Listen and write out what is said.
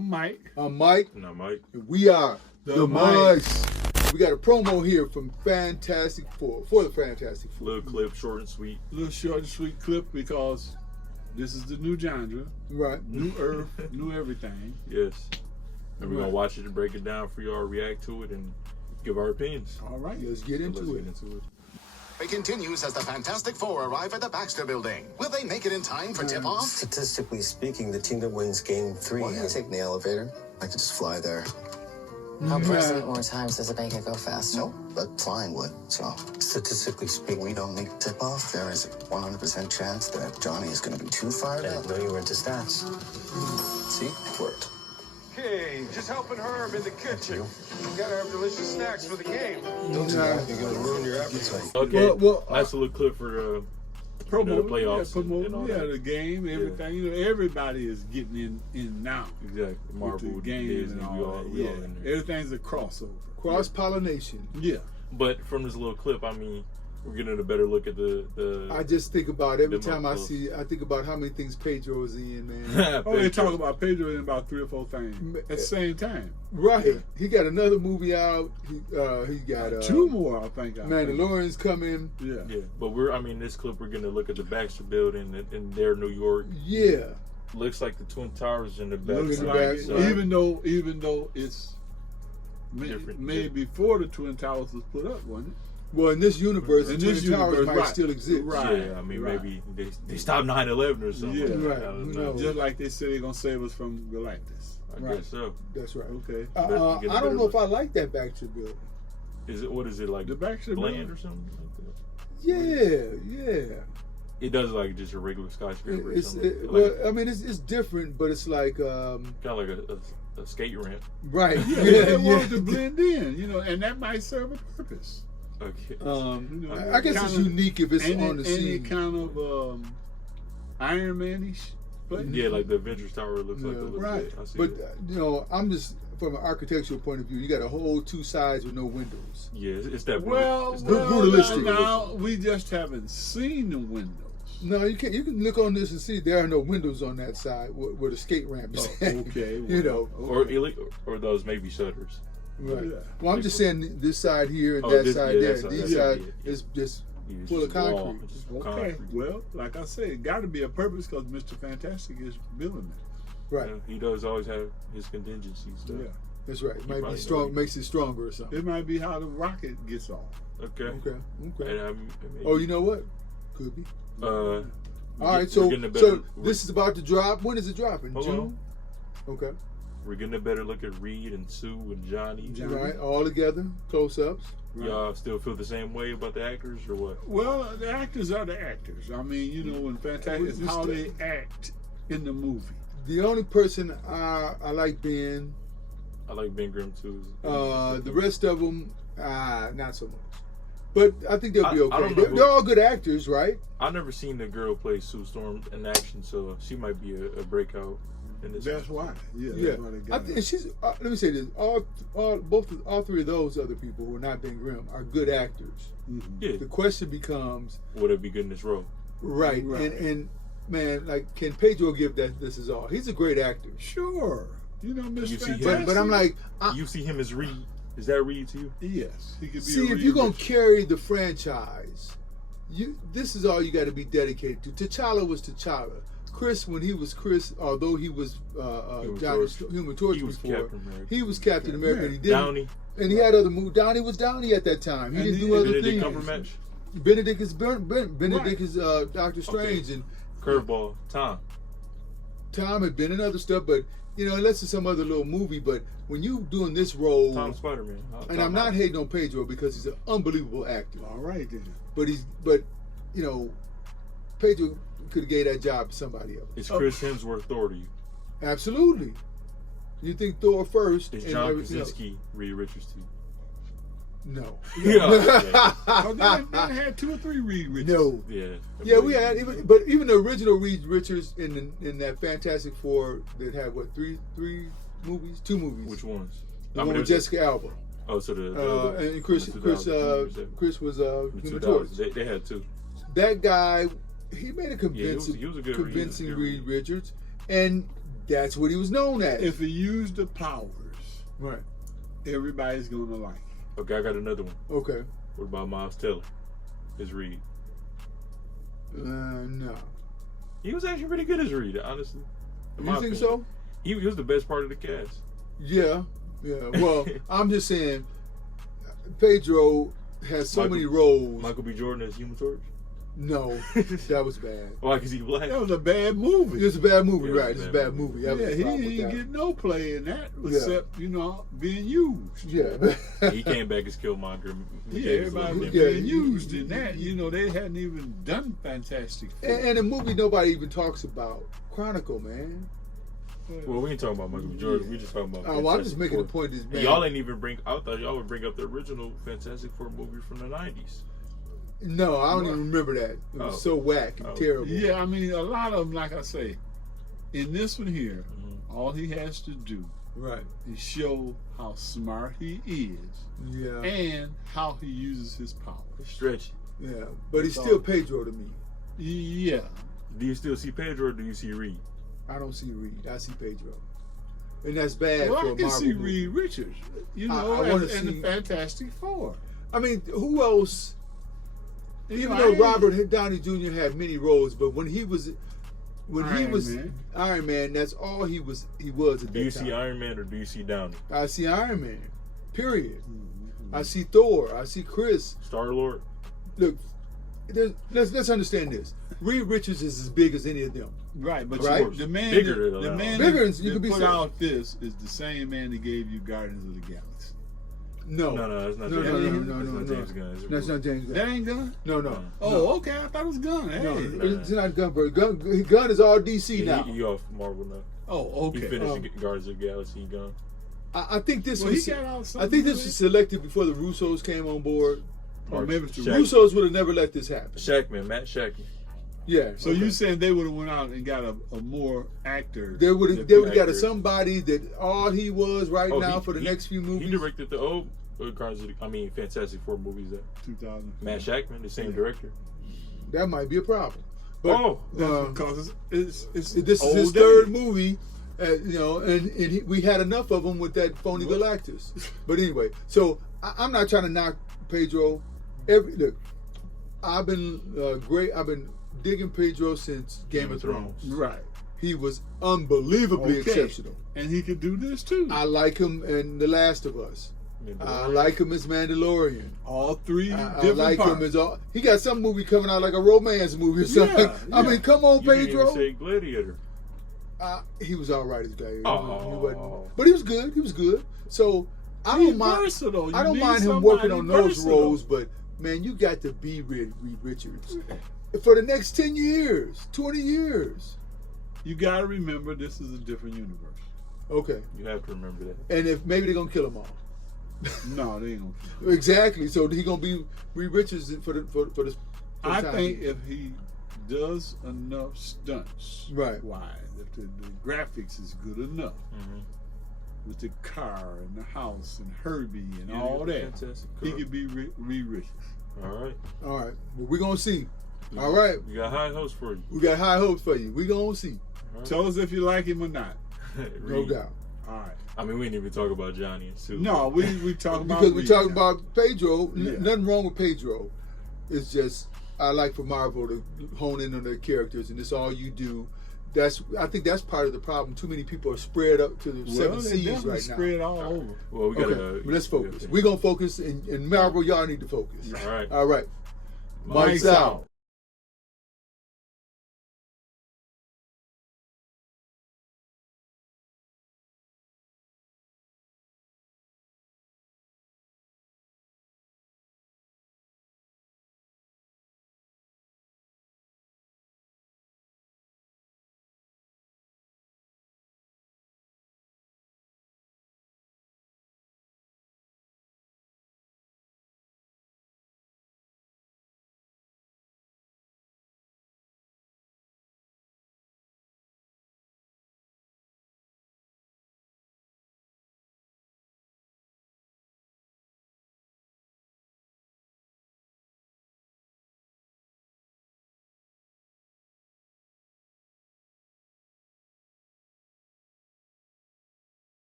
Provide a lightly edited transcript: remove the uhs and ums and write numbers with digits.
I'm Mike. I'm Mike. And I'm Mike. And we are The Mice. We got a promo here from Fantastic Four, for the Fantastic Four. Little clip, short and sweet. A little short and sweet clip because this is the new genre. Right. New Earth, new everything. Yes. And we're Right. going to watch it and break it down for y'all, react to it, and give our opinions. All right. Let's get into Let's it. get into it. It continues as the Fantastic Four arrive at the Baxter Building. Will they make it in time for tip-off? Statistically speaking, the team that wins game 3. Why don't I take the elevator? I could just fly there. I'll press it more times. Does it make it go faster? Nope, but flying would. So, Statistically speaking, we don't make tip-off. There is a 100% chance that Johnny is going to be too fired I up. didn't know you were into stats. See? It worked. Hey, just helping Herb in the kitchen. You gotta have delicious snacks for the game. Don't do that. You're going to ruin your appetite. Okay. Well, nice little clip for the Promo, playoffs yeah, and all yeah, that. the game, everything. You know, everybody is getting in now. Exactly. Marvel, with the game Disney, and all we all that. in Yeah, there. everything's a crossover. Cross-pollination. Yeah. But from this little clip, I mean, we're getting a better look at the I just think about every Them time I up close. see, I think about how many things Pedro is in, man. Oh, they talk about Pedro in about 3 or 4 things at the same time. Right. He got another movie out. He got 2 more, I think. Mandalorian's coming. Yeah. Yeah, but this clip, we're going to look at the Baxter Building in their New York. Yeah. Looks like the Twin Towers in the back. Looks in the like back, it. right. even though it's Different, made before the Twin Towers was put up, wasn't it? Well, in this universe, In the this Twin Towers universe, might right. still exist. Right. Yeah, I mean, right. maybe they stopped 9/11 or something. Yeah. like that. Right. I don't Who know. knows? Just like they said they're gonna save us from Galactus. I Right. guess so. That's right. Okay. I don't know if I like that Baxter Building. What is it like? The Baxter bland Building? or something like that? Yeah. It does like just a regular skyscraper or It's something. well, I mean, it's different, but it's like Kind of like a skate ramp. right. Yeah, they wanted to blend in, you know, and that might serve a purpose. Okay. You know, I guess it's kinda- unique if it's ain't on the it, ain't scene. it kind of Iron Man-ish? But Yeah, like the Avengers Tower looks like a little right. bit. I see But that. I'm just from an architectural point of view. You got a whole 2 sides with no windows. Yeah, it's that. well, it's brutalistic. now we just haven't seen the windows. No, you can't. You can look on this and see there are no windows on that side where the skate ramp is. Oh, okay, you know. or those maybe shutters. Right. Yeah. Well, I'm just saying this side here and Oh, that this- side yeah, there. that side, These yeah, side yeah. is just Yeah, it's full of just wall, concrete. it's just Okay. concrete. Well, like I said, it got to be a purpose because Mr. Fantastic is building it. Right. Yeah, he does always have his contingencies. So. Yeah. That's right. It might be probably strong. know. Makes it stronger or something. It might be how the rocket gets off. Okay. Okay. And, Okay. maybe, Oh, you know what? Could be. All All right. So this is about to drop. When is it dropping? Hold June. on. Okay. We're getting a better look at Reed and Sue and Johnny. Right. All together. Close-ups. Y'all still feel the same way about the actors or what? Well, the actors are the actors. I mean, you know, when Fantastic is how they act in the movie. The only person I like Ben. I like Ben Grimm too. The rest of them, not so much. But I think they'll be I don't okay. know They're all good actors, right? I've never seen the girl play Sue Storm in action, so she might be a breakout in this. That's why. Yeah. Yeah. That's why they I got think it. she's. Let me say this: all 3 of those other people who are not Ben Grimm are good actors. Yeah. The question becomes, Would it be good in this role? right? Right. And man, like, can Pedro give that? This is all. He's a great actor. Sure. You know, Mr. You see him- Fantastic. But I'm like, You see him as Reed. Is that Reed to you? yes, he could be. see, a if you're gonna Reed carry the franchise, this is all you got to be dedicated to. T'Challa was T'Challa. Chris, when he was Chris, although he was Human Torch He was before, Captain America. he was Captain America. And he didn't, Downey. and he had other movies. Downey was Downey at that time. He And didn't he- do other Benedict things. Cumberbatch. Benedict is Benedict Right. is Doctor Strange, and Curveball. Tom. Tom had been in other stuff, but unless it's some other little movie. But when you doing this role, Tom Spider-Man. and I'm not hating on Pedro because he's an unbelievable actor. All right then. But Pedro could have gave that job to somebody else. Is Chris Hemsworth Thor to you? Absolutely. You think Thor first? Is and John everything else. Krasinski Reed Richards to you? No. Yeah. Okay. Oh, they had 2 or 3 Reed Richards. No. Yeah. Yeah, we had even the original Reed Richards in that Fantastic Four that had what 3 movies, 2 movies. Which ones? The one with Jessica Alba. Oh, so And Chris the was 2000s, Human Torch. They had 2. That guy, he made a he was a good convincing Reed Reed Richards, and That's what he was known as. If he used the powers, Right. everybody's gonna like it. Okay, I got another one. Okay. What about Miles Teller? His Reed. No. He was actually pretty good as Reed, honestly. In my You think opinion. so? He was the best part of the cast. Yeah. Yeah. Well, I'm just saying, Pedro has so Michael- many roles. Michael B. Jordan as Human Torch. No, that was bad. Why? Because he black. That was a bad movie. It was a bad movie, Yeah, it was right? a It's a bad bad movie. That Yeah, was he the problem with didn't that. get no play in that Yeah. except, being used. Yeah. He came back as Killmonger. Yeah, everybody was Yeah, being he- used in that. They hadn't even done Fantastic Four. And a movie nobody even talks about, Chronicle, man. Well, we ain't talking about Michael B. Jordan. We just talking about. Oh, well, I'm just Fantastic making Four. the point. This And man, y'all ain't even bring. I thought y'all would bring up the original Fantastic Four movie from the '90s. no, I don't even remember that. It was Oh. so whack and Oh. terrible. Yeah, I mean, a lot of them, like I say, in this one here, Mm-hmm. all he has to do Right. is show how smart he is Yeah. and how he uses his powers. Stretch. Yeah. But he's still Pedro to me. Yeah. Do you still see Pedro or do you see Reed? I don't see Reed. I see Pedro. And that's bad Well, for I a can Marvel see movie. Reed Richards, I wanna and the see- Fantastic Four. I mean, who else? Even I though ain't- Robert Downey Jr. had many roles, but when he was Iron Iron Man, that's all he was at Do that you time. see Iron Man or do you see Downey? I see Iron Man. Period. Mm-hmm. I see Thor. I see Chris. Star Lord. Look, let's understand this. Reed Richards is as big as any of them. Right, but Right. the man, Bigger than the that. man Bigger that, than- you that could be put said. out this is the same man that gave you Guardians of the Galaxy. No, No, that's not no, James no, Gunn. no, That's no, not no. James Gunn. It's That's not James Gunn. That ain't Gunn? No, no. Oh, okay. I thought it was Gunn. Hey. No, Nah. it's not Gunn. But Gunn is all DC now. He off Marvel now. Oh, He okay. finished Guardians of the Galaxy. He gone. I think this Well, he was. got out I something think this with was it. selected before the Russos came on board. Or maybe it's the Shaq. Russos would have never let this happen. Shackman, Matt Shackman. Yeah. So you saying they would have went out and got a more actor? They would have actor. got somebody that all he was right now for the next few movies. He directed the old Fantastic Four movies. That 2000. Matt Shackman, the same director. That might be a problem. But Because it's this is old his days. third movie, and we had enough of them with that phony Galactus. But anyway, so I'm not trying to knock Pedro. Look, I've been I've been digging Pedro since Game of Thrones. Right. He was unbelievably exceptional. And he could do this too. I like him in The Last of Us. I like him as Mandalorian. All three I different like parts. him as all. He got some movie coming out like a romance movie or something. Yeah, I mean, come on, You didn't even Pedro. say Gladiator. He was all right as Gladiator. Oh. He wasn't, but he was good. He was good. So I He's don't mind. versatile. You I don't need mind him somebody working on those versatile. roles, but man, you got to be Reed Richards for the next 10 years, 20 years. You got to remember this is a different universe. Okay, You have to remember that. and if maybe they're gonna kill him all. No, they ain't gonna. Exactly. So he gonna be Reed Richards for the. I time think being. if he does enough stunts, Right. wise, if the graphics is good enough with the car and the house and Herbie and Yeah, all that, fantastic he car. could be Reed Richards. All right. All right. Well, we're gonna see. All right. We got high hopes for you. We got high hopes for you. We gonna see. All right. Tell us if you like him or not. No Reed. doubt. All right. I mean, we didn't even talk about Johnny and Sue. No, we talking about Because we're Reed talking now. about Pedro. Yeah. Nothing wrong with Pedro. It's just I like for Marvel to hone in on their characters, and it's all you do. I think that's part of the problem. Too many people are spread up to the Well, seven they seas definitely right now. spread all over. Well, we gotta. Okay, but let's focus. We're gonna focus, and Marvel, y'all need to focus. All right. All right. Mike's out.